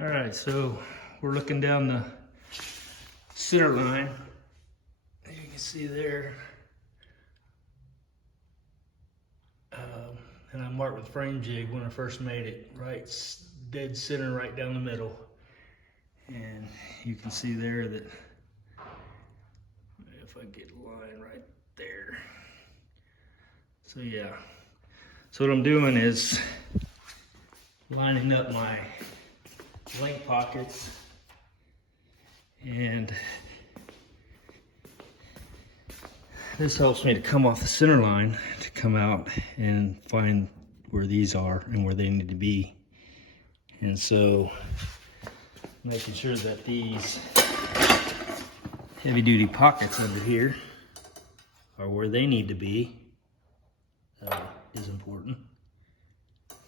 All right, so we're looking down the center line. As you can see there. And I marked with frame jig when I first made it, right dead center, right down the middle. And you can see there that, if I get a line right there. So yeah, so what I'm doing is lining up my link pockets, and this helps me to come off the center line to come out and find where these are and where they need to be. And so making sure that these heavy duty pockets under here are where they need to be is important.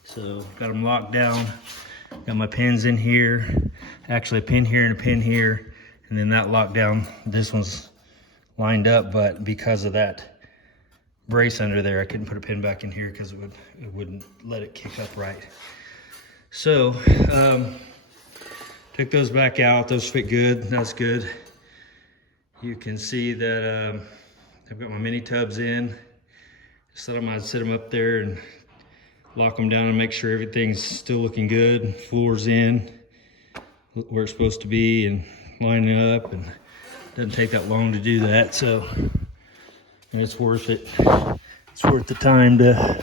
So got them locked down, got my pins in here, actually a pin here and a pin here, and then that locked down. This one's lined up, but because of that brace under there, I couldn't put a pin back in here because it wouldn't let it kick up right. So took those back out. Those fit good. That's good. You can see that I've got my mini tubs in. Just thought I might set them up there and lock them down and make sure everything's still looking good. Floor's in where it's supposed to be and lining up, and doesn't take that long to do that, so it's worth it. It's worth the time to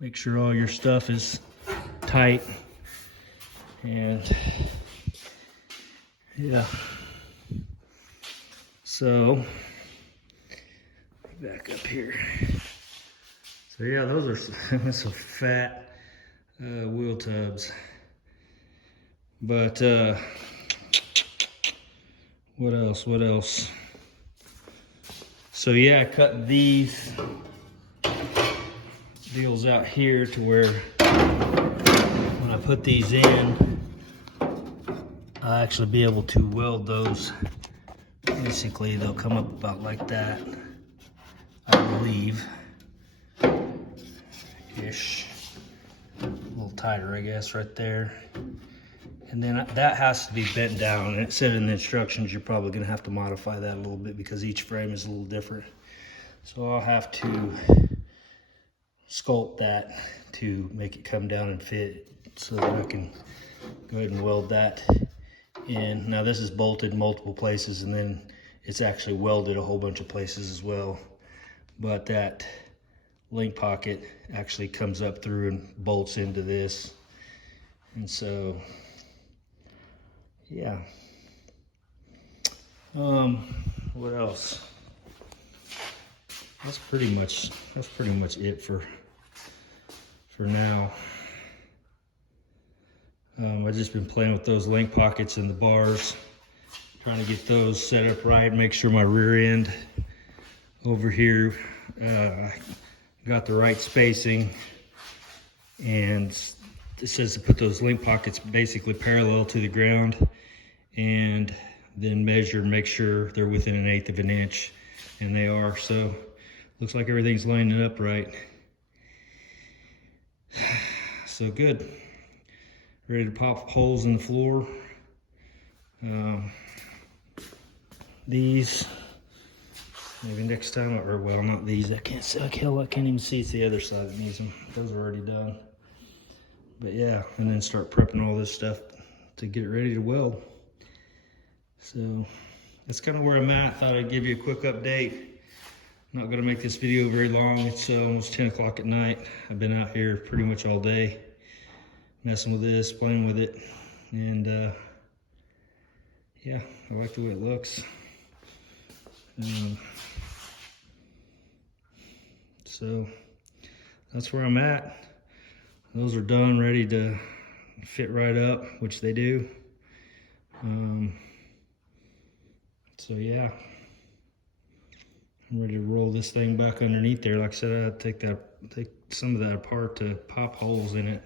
make sure all your stuff is tight. And yeah, so back up here. So yeah, those are some fat wheel tubs. But what else? So yeah, I cut these deals out here to where when I put these in, I'll actually be able to weld those. Basically, they'll come up about like that, I believe. Ish. A little tighter, I guess, right there. And then that has to be bent down. And it said in the instructions, you're probably gonna have to modify that a little bit because each frame is a little different. So I'll have to sculpt that to make it come down and fit so that I can go ahead and weld that in. Now this is bolted multiple places, and then it's actually welded a whole bunch of places as well. But that link pocket actually comes up through and bolts into this. And so, yeah. What else? That's pretty much it for now. I've just been playing with those link pockets and the bars, trying to get those set up right, make sure my rear end over here got the right spacing. And it says to put those link pockets basically parallel to the ground, and then measure and make sure they're within 1/8 of an inch, and they are. So looks like everything's lining up right. So good. Ready to pop holes in the floor. These, maybe next time, or well, not these. I can't see. I can't even see. It's the other side that needs them. Those are already done. But yeah, and then start prepping all this stuff to get it ready to weld. So that's kind of where I'm at. Thought I'd give you a quick update. Not gonna make this video very long. It's almost 10 o'clock at night. I've been out here pretty much all day, messing with this, playing with it. And yeah, I like the way it looks. So that's where I'm at. Those are done, ready to fit right up, which they do. So yeah, I'm ready to roll this thing back underneath there. Like I said, I'd take some of that apart to pop holes in it.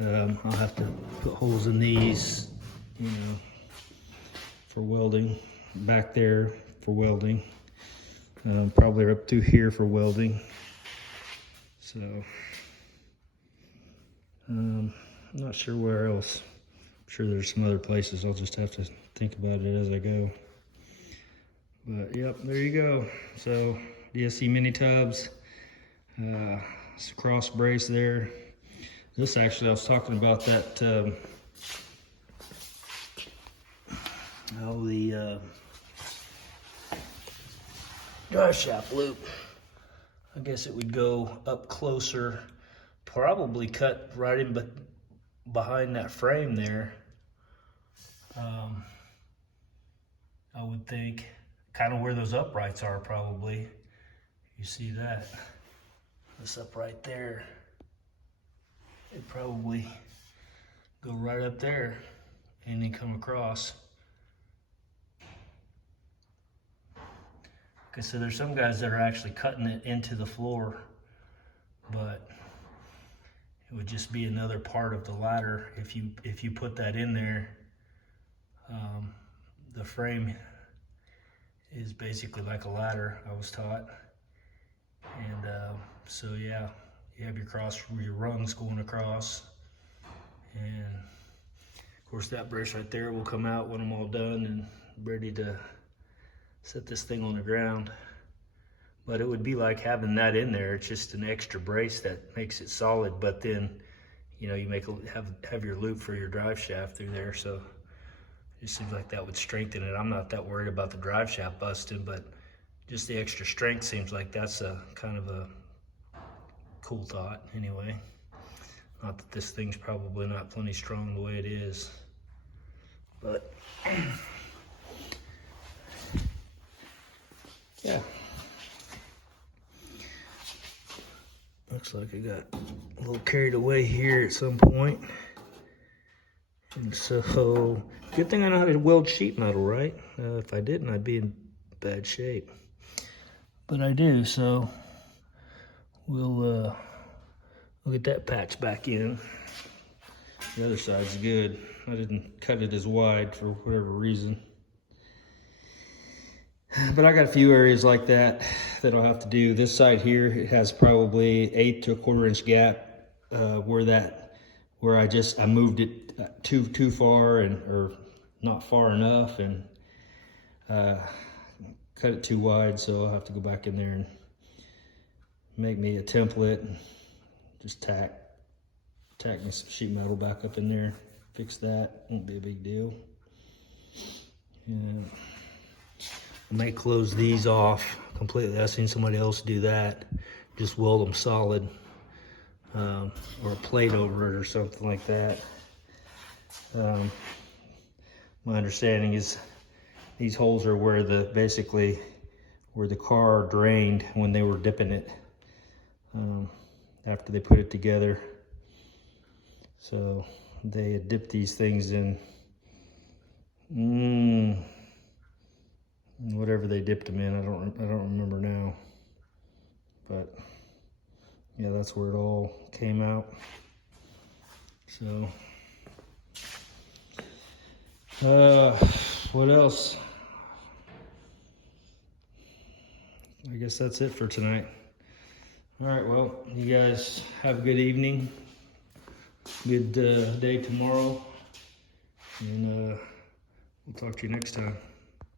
I'll have to put holes in these, you know, for welding, back there for welding, probably up through here for welding. So I'm not sure where else. I'm sure there's some other places. I'll just have to think about it as I go. But yep, there you go. So DSC mini tubs, it's a cross brace there. This actually, I was talking about that, the drive shaft loop. I guess it would go up closer, probably cut right in behind that frame there. I would think kind of where those uprights are probably. You see that? This upright there. It'd probably go right up there and then come across. Okay, so there's some guys that are actually cutting it into the floor, but it would just be another part of the ladder if you put that in there. The frame is basically like a ladder, I was taught, and so yeah, you have your rungs going across, and of course that brace right there will come out when I'm all done and ready to set this thing on the ground. But it would be like having that in there. It's just an extra brace that makes it solid, but then you know, you have your loop for your drive shaft through there, so it seems like that would strengthen it. I'm not that worried about the drive shaft busting, but just the extra strength seems like that's a kind of a cool thought anyway. Not that this thing's probably not plenty strong the way it is, but yeah. Looks like I got a little carried away here at some point. And so, good thing I know how to weld sheet metal, right? If I didn't, I'd be in bad shape. But I do, so we'll get that patch back in. The other side's good. I didn't cut it as wide for whatever reason. But I got a few areas like that I'll have to do. This side here, it has probably 1/8 to 1/4 inch gap where I moved it too far or not far enough and cut it too wide. So I'll have to go back in there and make me a template and just tack me some sheet metal back up in there. Fix that. Won't be a big deal. Yeah. I may close these off completely. I've seen somebody else do that. Just weld them solid, or a plate over it or something like that. My understanding is these holes are where basically where the car drained when they were dipping it, after they put it together. So they had dipped these things in whatever they dipped them in. I don't remember now, but yeah, that's where it all came out. So what else? I guess that's it for tonight. All right, well, you guys have a good evening, good day tomorrow, and we'll talk to you next time.